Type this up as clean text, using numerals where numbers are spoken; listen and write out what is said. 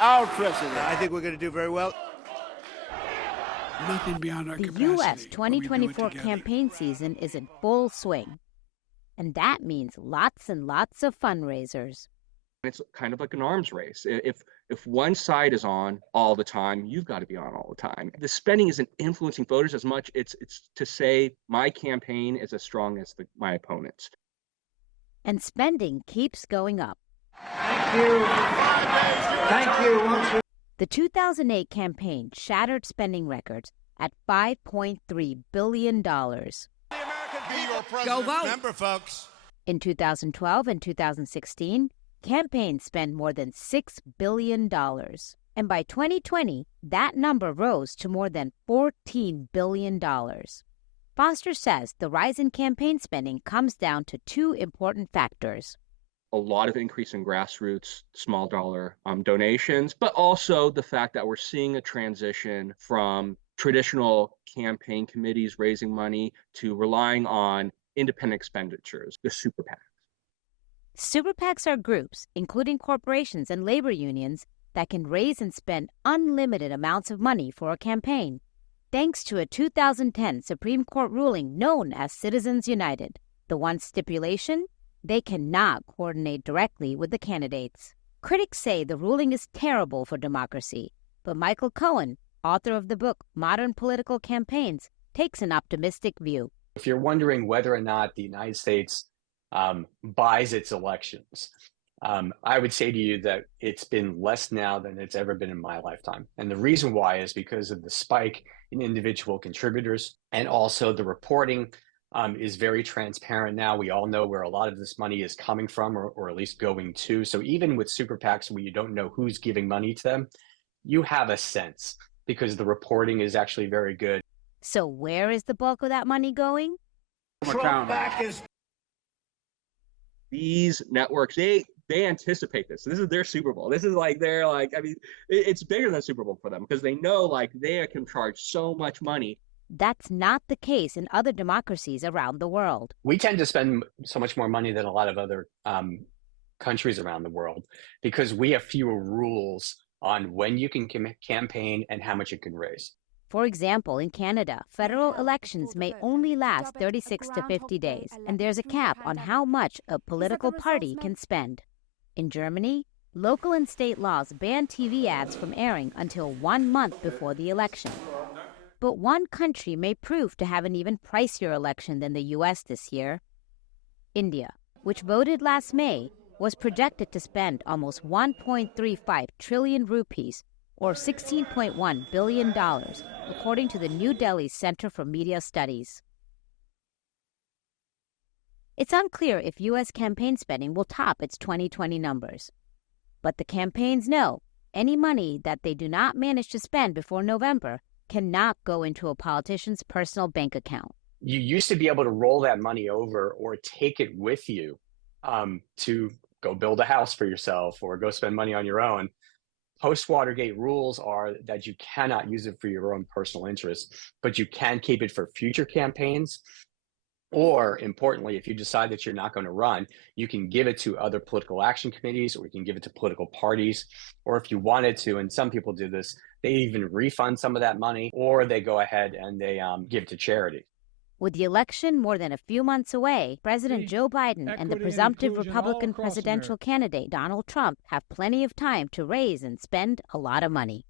our president. I think we're going to do very well. Nothing beyond our The capacity. U.S. 2024 campaign season is in full swing. And that means lots and lots of fundraisers. It's kind of like an arms race. If one side is on all the time, you've got to be on all the time. The spending isn't influencing voters as much. It's to say my campaign is as strong as my opponent's. And spending keeps going up. Thank you. Thank you. The 2008 campaign shattered spending records at $5.3 billion. The American people, go vote. Remember, folks. In 2012 and 2016, campaigns spent more than $6 billion. And by 2020, that number rose to more than $14 billion. Foster says the rise in campaign spending comes down to two important factors. A lot of increase in grassroots, small dollar donations, but also the fact that we're seeing a transition from traditional campaign committees raising money to relying on independent expenditures, the super PACs. Super PACs are groups, including corporations and labor unions, that can raise and spend unlimited amounts of money for a campaign, thanks to a 2010 Supreme Court ruling known as Citizens United. The one stipulation: they cannot coordinate directly with the candidates. Critics say the ruling is terrible for democracy, but Michael Cohen, author of the book Modern Political Campaigns, takes an optimistic view. If you're wondering whether or not the United States buys its elections, I would say to you that it's been less now than it's ever been in my lifetime. And the reason why is because of the spike in individual contributors, and also the reporting is very transparent now. We all know where a lot of this money is coming from, or at least going to. So even with super PACs where you don't know who's giving money to them, you have a sense because the reporting is actually very good. So where is the bulk of that money going? These networks, they anticipate this. This is their Super Bowl. This is like it's bigger than Super Bowl for them because they know they can charge so much money. That's not the case in other democracies around the world. We tend to spend so much more money than a lot of other countries around the world because we have fewer rules on when you can campaign and how much you can raise. For example, in Canada, federal elections may only last 36 to 50 days, and there's a cap on how much a political party can spend. In Germany, local and state laws ban TV ads from airing until 1 month before the election. But one country may prove to have an even pricier election than the U.S. this year. India, which voted last May, was projected to spend almost 1.35 trillion rupees, or $16.1 billion, according to the New Delhi Center for Media Studies. It's unclear if U.S. campaign spending will top its 2020 numbers. But the campaigns know any money that they do not manage to spend before November cannot go into a politician's personal bank account. You used to be able to roll that money over or take it with you to go build a house for yourself or go spend money on your own. Post-Watergate rules are that you cannot use it for your own personal interests, but you can keep it for future campaigns. Or, importantly, if you decide that you're not going to run, you can give it to other political action committees, or you can give it to political parties. Or if you wanted to, and some people do this, they even refund some of that money, or they go ahead and they give to charity. With the election more than a few months away, President Joe Biden and the presumptive Republican presidential candidate Donald Trump have plenty of time to raise and spend a lot of money.